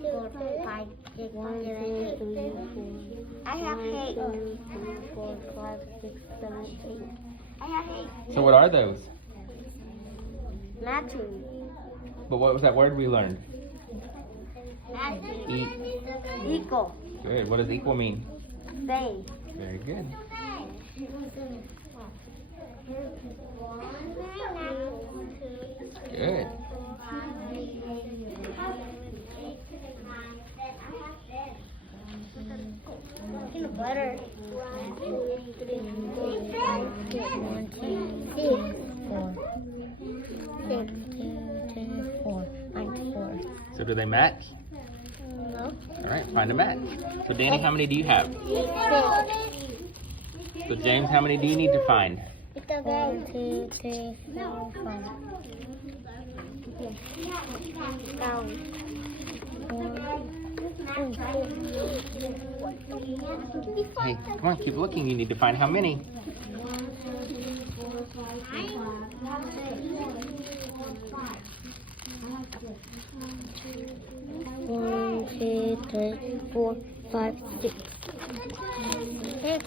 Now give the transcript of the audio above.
4, 5, 6, 7, 8. I have 8. 2, 3, 4, 5, 6, 7, 8. I have 8. So what are those? Matching. But what was that word we learned? Equal. Good. What does equal mean? Same. Very good. Good. Peanut butter. 1, 2, 3, 4, 5, 6, 1, 2, 6, 4. 6, 2, 2, 4, 9, 4. So do they match? No. All right, find a match. So Danny, how many do you have? 6. So James, how many do you need to find? 1, 2, 3, 4, 5. Hey, come on, keep looking. You need to find how many. 1, 2, 3, 4, 5, 6. 6.